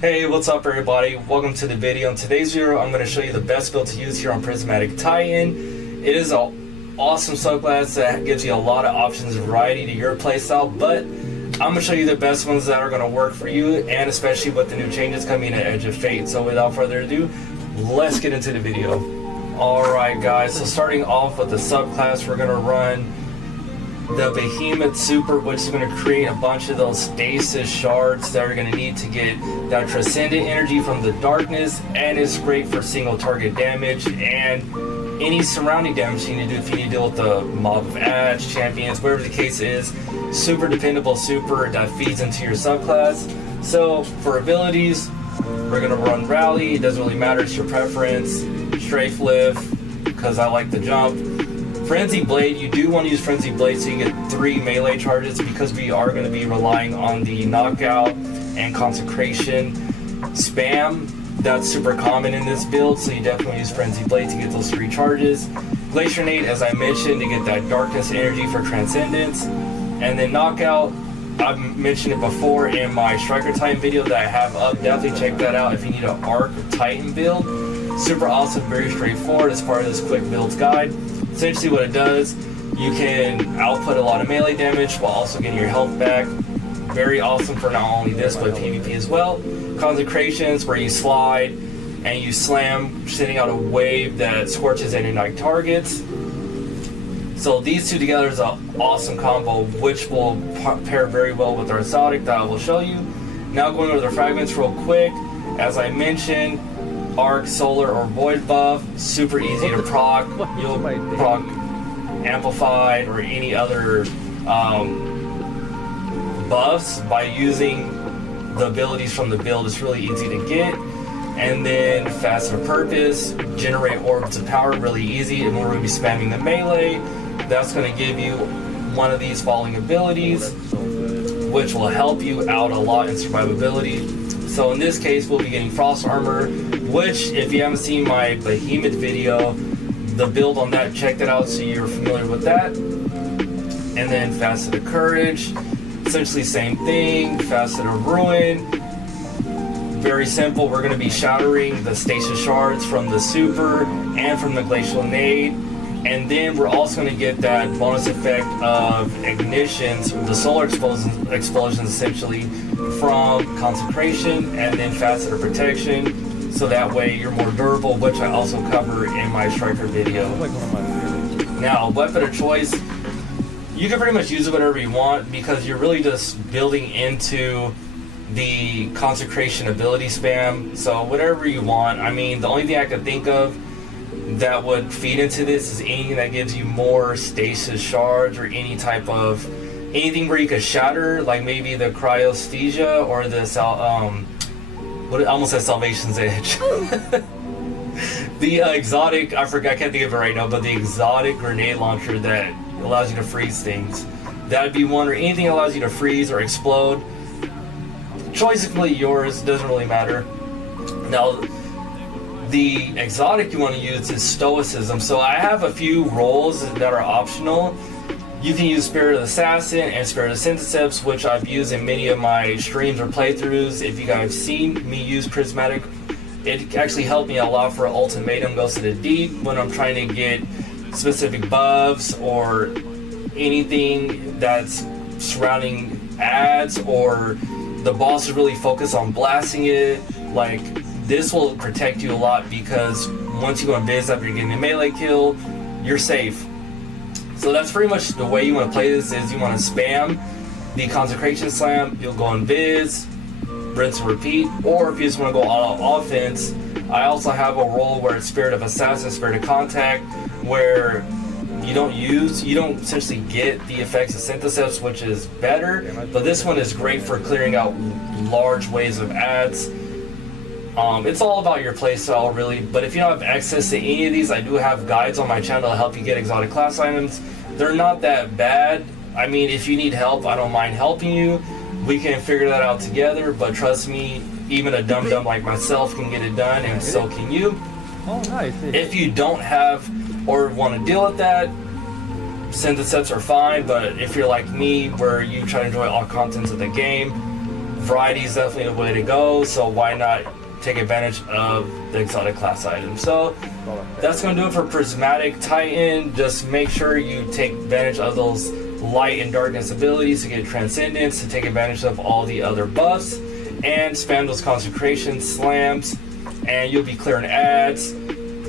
Hey, what's up everybody? Welcome to the video. In today's video, I'm going to show you the best build to use here on Prismatic Tie-In. It is an awesome subclass that gives you a lot of options and variety to your playstyle, but I'm going to show you the best ones that are going to work for you, and especially with the new changes coming at Edge of Fate. So without further ado, let's get into the video. Alright guys, so starting off with the subclass, we're going to run the Behemoth Super, which is going to create a bunch of those stasis shards that are going to need to get that transcendent energy from the darkness, and it's great for single target damage and any surrounding damage you need to do if you need to deal with the mob of ads, champions, whatever the case is. Super dependable super that feeds into your subclass. So for abilities, we're going to run Rally. It doesn't really matter, it's your preference. Strafe Lift, because I like the jump. Frenzy Blade, you do want to use Frenzy Blade so you get 3 melee charges, because we are going to be relying on the knockout and consecration spam. That's super common in this build, so you definitely use Frenzy Blade to get those 3 charges. Glacier Nade, as I mentioned, to get that darkness energy for transcendence. And then knockout, I've mentioned it before in my Striker Titan video that I have up. Definitely check that out if you need an Arc Titan build. Super awesome, very straightforward as part of this quick builds guide. Essentially what it does, you can output a lot of melee damage while also getting your health back. Very awesome for not only this but PvP as well. Consecrations, where you slide and you slam, sending out a wave that scorches and ignite targets. So these two together is an awesome combo, which will pair very well with our exotic that I will show you. Now going over the fragments real quick, as I mentioned, Arc, Solar, or Void buff, super easy to proc. You'll proc Amplified or any other buffs by using the abilities from the build. It's really easy to get. And then Fast of Purpose, generate orbs of power, really easy. And we're going to be spamming the melee. That's going to give you one of these following abilities, which will help you out a lot in survivability. So in this case, we'll be getting Frost Armor, which, if you haven't seen my Behemoth video, the build on that, check that out so you're familiar with that. And then Faceted Courage, essentially same thing. Faceted Ruin, very simple. We're going to be shattering the stasis shards from the super and from the Glacial Nade. And then we're also going to get that bonus effect of ignitions, the solar explosions essentially, from consecration, and then Faceted Protection, so that way you're more durable, which I also cover in my Striker video. Now, weapon of choice, you can pretty much use it whatever you want, because you're really just building into the consecration ability spam, so whatever you want. I mean, the only thing I could think of that would feed into this is anything that gives you more stasis shards, or any type of anything where you could shatter, like maybe the cryosthesia or the what, almost said Salvation's Edge. The exotic, I can't think of it right now, but the exotic grenade launcher that allows you to freeze things. That'd be one, or anything that allows you to freeze or explode. Choice is completely yours, doesn't really matter. Now, the exotic you want to use is Stoicism. So I have a few roles that are optional. You can use Spirit of the Assassin and Spirit of Synthesis, which I've used in many of my streams or playthroughs. If you guys have seen me use Prismatic, it actually helped me a lot for Ultimatum Goes to the Deep when I'm trying to get specific buffs or anything that's surrounding ads, or the boss is really focused on blasting it. Like, this will protect you a lot, because once you go in biz after you're getting a melee kill, you're safe. So that's pretty much the way you want to play this. Is you want to spam the Consecration Slam, you'll go in biz, rinse and repeat. Or if you just want to go all offense, I also have a role where it's Spirit of Assassin, Spirit of Contact, where you don't essentially get the effects of Synthesis, which is better, but this one is great for clearing out large waves of ads. It's all about your playstyle, really, but if you don't have access to any of these, I do have guides on my channel to help you get exotic class items. They're not that bad. I mean, if you need help, I don't mind helping you. We can figure that out together, but trust me, even a dum-dum like myself can get it done, and so can you. Oh, nice. If you don't have or want to deal with that, Synthesets are fine, but if you're like me, where you try to enjoy all contents of the game, variety is definitely the way to go, so why not take advantage of the exotic class items. So that's going to do it for Prismatic Titan. Just make sure you take advantage of those light and darkness abilities to get Transcendence, to take advantage of all the other buffs, and spam those consecration slams, and you'll be clearing ads,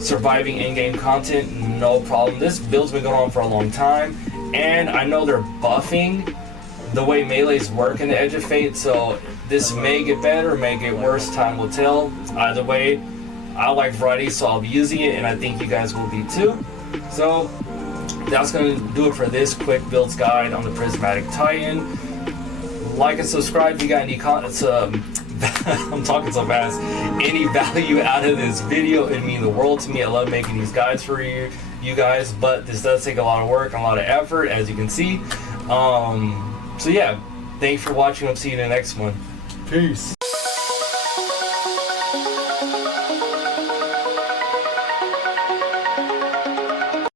surviving in-game content, no problem. This build's been going on for a long time, and I know they're buffing the way melees work in the Edge of Fate, so this may get better, may get worse, time will tell. Either way, I like variety, so I'll be using it, and I think you guys will be too. So that's going to do it for this quick builds guide on the Prismatic Titan. Like and subscribe if you got any comments. I'm talking so fast. Any value out of this video, it'd mean the world to me. I love making these guides for you guys, but this does take a lot of work and a lot of effort, as you can see. So yeah, thanks for watching. I'll see you in the next one. Peace.